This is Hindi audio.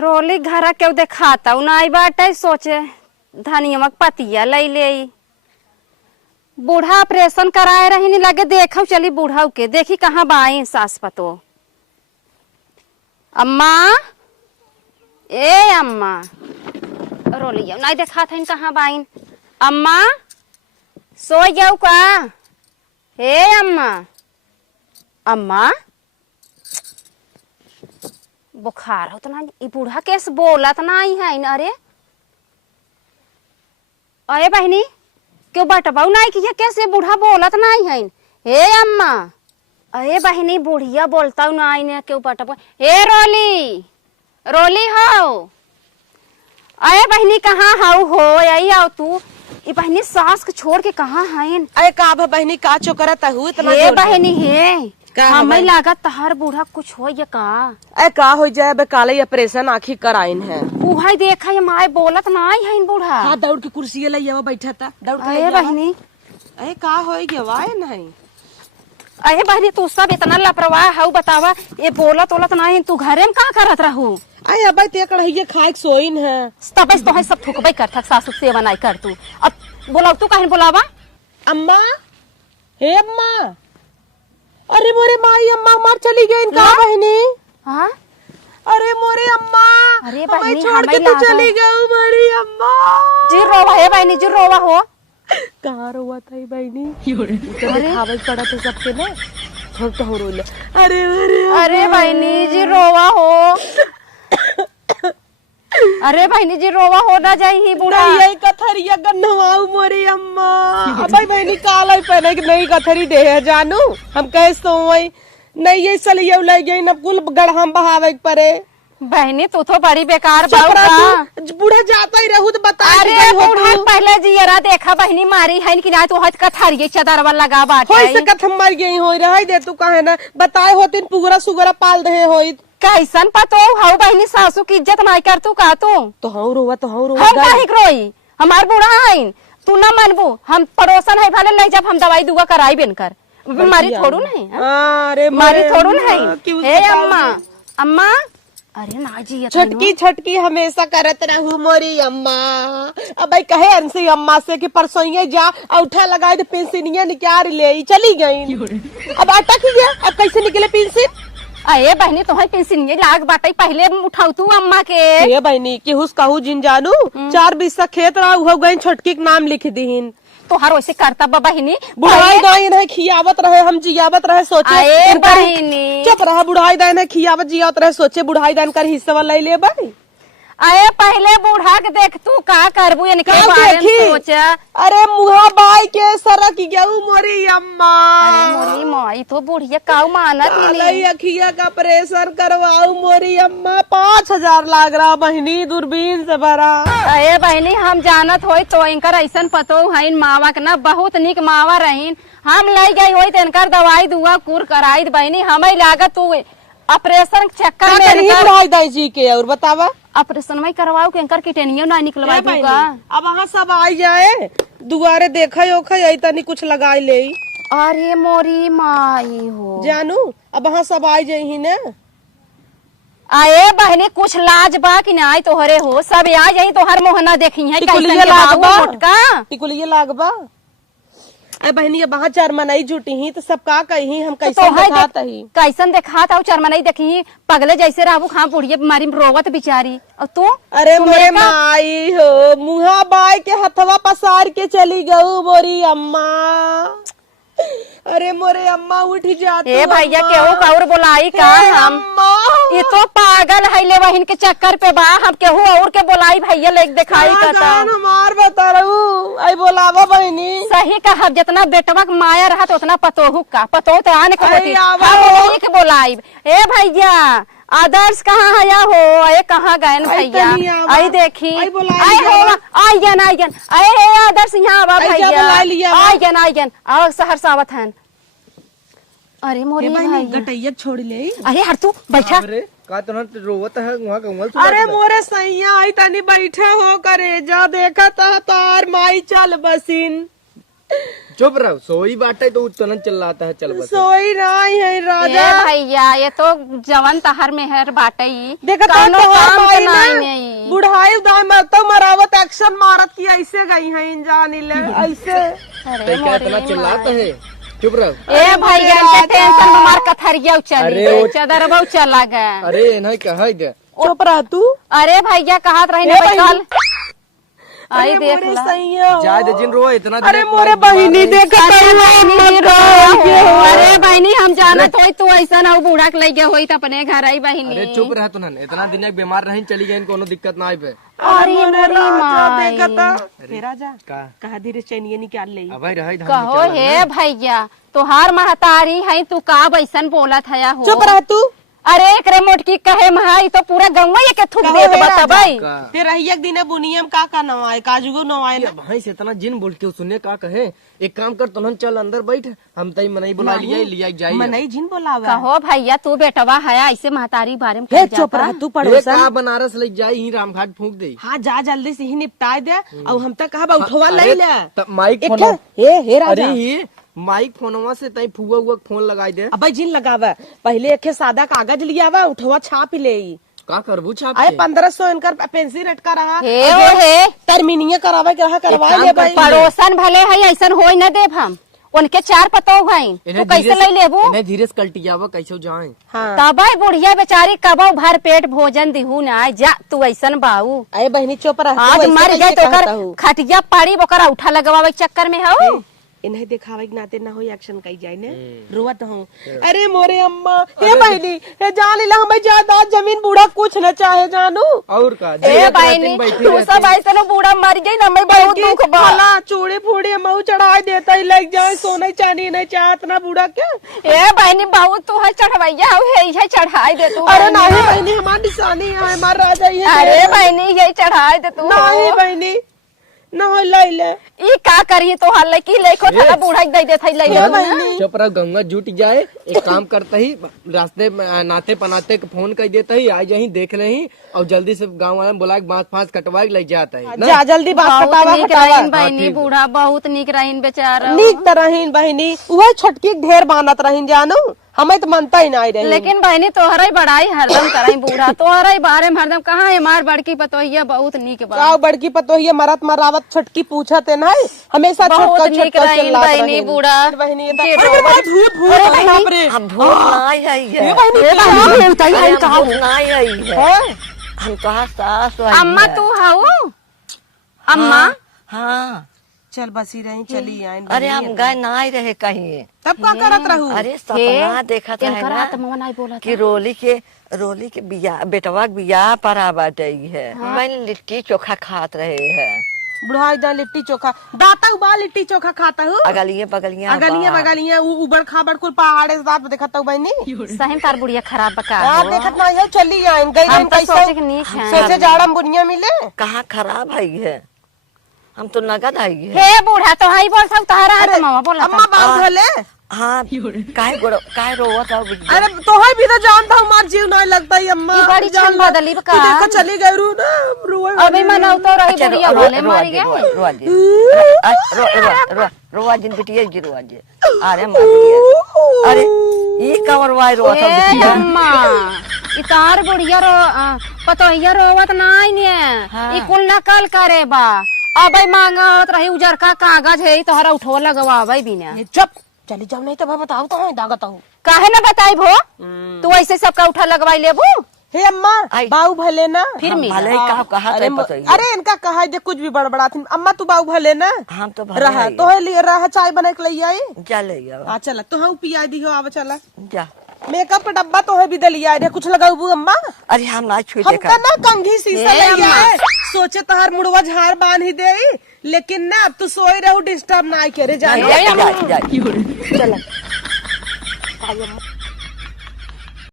रोली घरा के देखाता नाई बाटे सोचे धनिया पतिया ले ले बूढ़ा ऑपरेशन कराए रही नहीं लगे देखो चली बूढ़ा के देखी कहाँ बाई सास पतो। अम्मा ए अम्मा रोली नहीं देखा था कहाँ बाइन। अम्मा सो जाऊ का हे अम्मा अम्मा बुखार हो तो ना ये बूढ़ा कैसे बोला तो नहीं है न। अरे अरे बहनी क्यों बटबाऊ नहीं किया कैसे बूढ़ा बोला तो नहीं है। हे अम्मा अरे बहनी बुढ़िया बोलता हूँ नहीं ने क्यों बटबा। हे रोली रोली हो अरे बहनी कहाँ हाउ हो यही आओ तू ये बहनी सास के छोड़ के कहाँ है। अरे का बहनी का चोकरत हूँ इतना हे बहनी हे हमें लागत तहार बूढ़ा कुछ हो या का। अरे का हो जाए बे काले ऑपरेशन आखिर कराइन है। उहाई देखा ये माय बोलत नहीं है बूढ़ा। हाँ दौड़ के कुर्सी ले जावा बैठा था दौड़ के अरे बहनी अरे का हो गया वाय नहीं। अरे बहनी तू सब इतना लापरवाह है बतावा ये बोलत ओलत नहीं तू घरे में का करत रहू। अरे अब ते कढ़ैया खाए सोइन है तब तो सब थुकबई कर थक सासु सेवा नहीं कर तू। अब बोला तू कहीं बोलावा। अम्मा हे अम्मा अरे मोरे माई अम्मा मार चली गई इनका बहनी। हाँ अरे मोरे अम्मा अरे बहनी छोड़ के तो चली गई मोरी अम्मा। जी रोवा है बहनी जी रोवा हो कहाँ रोवा था बहनी खावे पड़ा था सबके ना थोड़ा तो हो रोले। अरे अरे बहनी जी रोवा हो अरे बहनी जी रोवा हो ना जाई बूढ़ा यही कथरिया गन्नवाऊ मोरी अम्मा। अब बहनी काला पहने की नहीं कथरी दे है जानू हम कहे सोई नहीं ये सलिया उलाई गई न कुल गढ़ाम बहावे परे। बहनी तू तो बड़ी बेकार बूढ़ा जाता ही रहू तो बता। अरे बूढ़ा पहले जियरा देखा बहनी मारी है कि ना तू हथ कथरिये चदरवा लगा बाटे होई से कथम मर गई होई रही दे तू कहे ना बताए होतिन पुगरा सुगरा पाल दे होई कैसन पतो हाउ बहनी सासू की इज्जत नहीं कर तू का तू हाउ रोवा हम काहे रोई हमार बूढ़ा है तू ना मनबू हम पड़ोसन है भले ले जब हम दवाई दुआ कराई बेन कर मारी थोड़ू नहीं। अरे मारी थोड़ू नहीं। हे अम्मा अम्मा अरे ना जी छटकी छटकी हमेशा करत रहू मोरी अम्मा। अब कहे अंशी अम्मा से कि परसों जा औठा लगाए तो पेंसिनिया निकाल ले चली गई। अब अटक गया अब कैसे निकले पेंसिन। अरे बहनी तुम्हारी पेंसिल लाग बाटे पहले उठाऊ तू अम्मा के। ये बहनी कि हुस कहू जिन जानू 4 बीसा खेत रहा हो गई छोटकी के नाम लिख दीन तो हर वैसे करता बहनी बुढ़ाई दाई है खियावत रहे हम जियावत रहे सोचे बहनी चुप रहा बुढ़ाई दाई है खियावत जियावत रहे सोचे बुढ़ाई दान कर हिस्सा ले ले भाई। अरे पहले बूढ़ा के देख तू का करबू सोचा। अरे मुहा बाई के सरक गया मोरी अम्मा। मोरी माई तो बुढ़िया काऊ मानत नहीं अखिया का ऑपरेशन करवाऊ मोरी अम्मा 5000 लाग रहा बहनी दूरबीन से भरा। अरे बहनी हम जानत होई तो इनकर ऐसन पतो है मावा के ना बहुत निक मावा रहीन हम लाई गई होई तो इनकर दवाई दुआ कुर कराई बहनी हमें लागत तू ऑपरेशन चक्कर में दाई जी के और बतावा ऑपरेशन में करवाओ के इनकर किटनियो ना निकलवाई दूंगा। अब वहाँ सब आई जाए दुआरे देखा ओखा तनी कुछ लगाई ले। अरे मोरी माई हो जानू अब वहाँ सब आई जाही ना। आए बहनी कुछ लाज बा कि ना तोहरे हो सब आ जाही तोहर मोहना देखी है टिकुलिया लागबा। अरे बहनी वहाँ चरमनई जुटी ही तो सब का कही हम कैसे कैसन देखा था चरमनई देखी पगले जैसे रहू खा बुढ़िया बीमारी में रोवत बिचारी और तू। अरे मोरे माई हो मुहा बाई के हथवा पसार के चली गऊ मोरी अम्मा। अरे मोरे अम्मा उठ जाती ए भैया केहू कौर बोलाई का हम ये तो पागल है ले वहीन के चक्कर पे बा हम केहू और के बोलाई भैया ले दिखाई करता हमार बता रहू आई बोलावा बहनी। सही कहा जितना बेटवा के माया रहा तो उतना पतोहू का पतो तो आने को बोलाई। ए भैया आदर्श कहाँ है हो अरे कहाँ गए भैया आई देखी आइगन आइगन अरे आदर्श यहाँ आवा भैया आइगन आइगन आओ सहरसा आवत हैं। अरे मोरी गटैया छोड़ ले। अरे हर तू बैठा का तो रोवत है वहाँ का। अरे मोरे सैया आई तनी बैठे हो करे जा देखा था तार माई चल बसिन। चुप रहो सोई बाटे तो तुरंत चिल्लाता है चल बस। सोई नहीं है राजा भैया ये तो जवन तहर में है बाटे ही देखा तो एक्शन मारत की ऐसे गई है जानी ले ऐसे। अरे क्या इतना चिल्लाता है? चुप रहो। ए भैया के टेंशन में मार कथरिया चली अरे चदर बहु चला गया। अरे नहीं कहा इधर। चुप रह तू। अरे भैया कहत रही ए ना चल आई देख मोरे ला। सैया। जाए दे जिन रो इतना अरे मोरे बहिनी देखा अरे बहनी हम जानत होई तू ऐसा ना बूढ़ा के लगे होई त अपने घर आई बहनी। अरे चुप रह तू नन इतना दिन बीमार नहीं चली गई कोनो दिक्कत ना आई पे। अरे मोरी माई फेरा जा का कहा धीरे चैनिया निकाल ले। अब भाई रही कहो हे भैया तोहार महतारी है तू का बैसन बोलत हया हो। चुप रह तू। अरे एकरे मोटकी कहे महाई तो पूरा गौवा ये के थूक देत बताबई। ते रहिया एक दिन बुनियम का नवाए काजूगो नवाए ना। भाई से इतना जिन बोल के सुने का कहे एक काम कर तुम चल अंदर बैठ हम तई मनई बुला लिया जाई। मनई जिन बोलावा। कहो भैया तू बेटवा है ऐसे महतारी बारे में हे चुप रह तू ए, पड़ोसन। का बनारस ले जाई ही रामघाट फूंक दे। हाँ जा जल्दी से ही निपटाए दे और हम तक कहा उठवा ले ले। माइक एक फोन हे राजा। अरे ये माइक फोनवा से तई फुआ हुआ फोन लगाई दे। अब जिन लगावा पहले एक सादा कागज लियावा उठवा छाप ले। का करबू छाप अरे के? 1500 इनकर पेंसिल रटका रहा हे ओ हे टर्मिनिया करावे के रहा करवा काम ले कर भाई। पड़ोसन भले है ऐसा होई न देव हम उनके चार पतो भाई तू कैसे ले लेबू। इन्हें धीरे से कल्टियावा कैसे जाए। हाँ तब बुढ़िया बेचारी कबो भर पेट भोजन दिहू ना जा तू ऐसन बाऊ। अरे बहनी चुप रह। आज मर गए तो कर खटिया पाड़ी बोकर उठा लगवावे चक्कर में हो। इन्हें दिखावे के नाते ना हो एक्शन कई जाए ने रोवत हूँ। अरे मोरे अम्मा हे बहनी हे जान ला हमें जायदाद जमीन बूढ़ा कुछ न चाहे जानू। और का ए बहनी तू सब ऐसा बूढ़ा मर गई ना मैं बहुत दुख बा। बाला चूड़ी फूड़ी मऊ चढ़ाई देता ही लग जाए सोने चांदी नहीं चाहत ना बूढ़ा के। ए बहनी बहुत तू है चढ़वैया है चढ़ाई दे तू। अरे नहीं बहनी हमारी निशानी है हमारा राजा ही है। अरे बहनी यही चढ़ाई दे तू। नहीं बहनी न ले ले ई का करिए तो हल की लेखो थला बूढ़ा दे दे थई ले चुप रह गंगा जुट जाए एक काम करता ही रास्ते में नाते पनाते के फोन कर देता ही आ जाही देख रही और जल्दी से गांव वाले बुला के बांस फांस कटवा के ले जाता है ना। जा जल्दी बात बहुत बतावा निक हटावा। रहीन बहनी बूढ़ा बहुत निक रहीन बेचारा। नीक तरहीन बहनी वह छटकी ढेर बानत रहीन जानू हमें तो मनता ही नहीं रही। लेकिन बहनी तोहरा ही बड़ाई हरदम कराई बूढ़ा तोहरा ही बारे में हरदम कहाँ है मार बड़की पतोहिया बहुत निक बा। गाँव बड़की पतोहिया मरत मरावत छटकी पूछत है ना हमेशा बहुत छोटका निक छोटका रहीन चिल्लात बहनी रहीन। बूढ़ा। बहनी ये तो- के अरे रोवत- बाप, भूत भूत अरे बाप बहनी, रे। अब भूत नहीं आई है। ये बहनी क्या है? बताइए अरे हम हम कहाँ भूत हूँ? नहीं आई है। हम कहा सास आई अम्मा है। तू हाउ अम्मा हाँ चल बसी रही चली आई अरे हम गए ना आई रहे कहीं। तब का करत रहू। अरे सपना देखा था इनकर ना रात में नहीं बोला कि रोली के बिया बेटवा के बियाह परा बाटे है। मैंने लिट्टी चोखा खात रहे है। बुढ़ाई दा लिट्टी चोखा दाता बा लिट्टी चोखा खाता हूँ अगलिए बगलिया अगलिया बगलिया उबड़ खाबड़ कुल पहाड़े साथ देखता हूँ बहनी। सही तार बुढ़िया खराब बका यार देखत ना है चली आई गई हम तो कैसे सोचे कि नीक है। सोचे जाड़ा में बुनिया मिले। कहाँ खराब आई है। हम तो नगद आई है। हे बूढ़ा तो हाई बोल सब तारा है तो मामा बोला अम्मा बात भले। हाँ काहे रोवत है बुढ़िया? अरे तो है भी तो जानता हूँ मार जीव नहीं लगता है अम्मा। ये बड़ी जान छन बदली बका। तू देखो चली गई रू ना रोए अभी मनाऊ तो रही अच्छा, बुढ़िया वाले मर गए। रोवा जिन बिटिया जी रोवा जी। अरे मर गया। अरे ये कवर वाई रोवा था ए बिटिया। अम्मा इतार बुढ़िया रो पतोहिया रोवत नाई ने ई कुल नकल करे बा अबे मांगत रही उजर का कागज है तोहरा उठो लगवावे बिना। चुप चली जाओ नहीं तो मैं बताओ तो मैं दागत हूँ। काहे ना बताई भो तू ऐसे सबका उठा लगवाई लेबू। हे अम्मा बाऊ भले ना फिर हम मिला भले ही कहा अरे अरे इनका कहा दे कुछ भी बड़बड़ा थी अम्मा तू बाऊ भले ना हम तो भले रहा आई। तो है लिए रहा चाय बना के ले आई। जा ले आओ। आ चला तो हाँ पिया दी हो आवा चला जा। मेकअप का डब्बा तो है भी दलिया है कुछ लगाऊ अम्मा। अरे हम ना छुई हमका देखा। ना कंघी शीशा ले आए सोचे तो हर मुड़वा झाड़ बांध ही दे लेकिन ना अब तू सोई रहू डिस्टर्ब ना करे जाए। जा। चला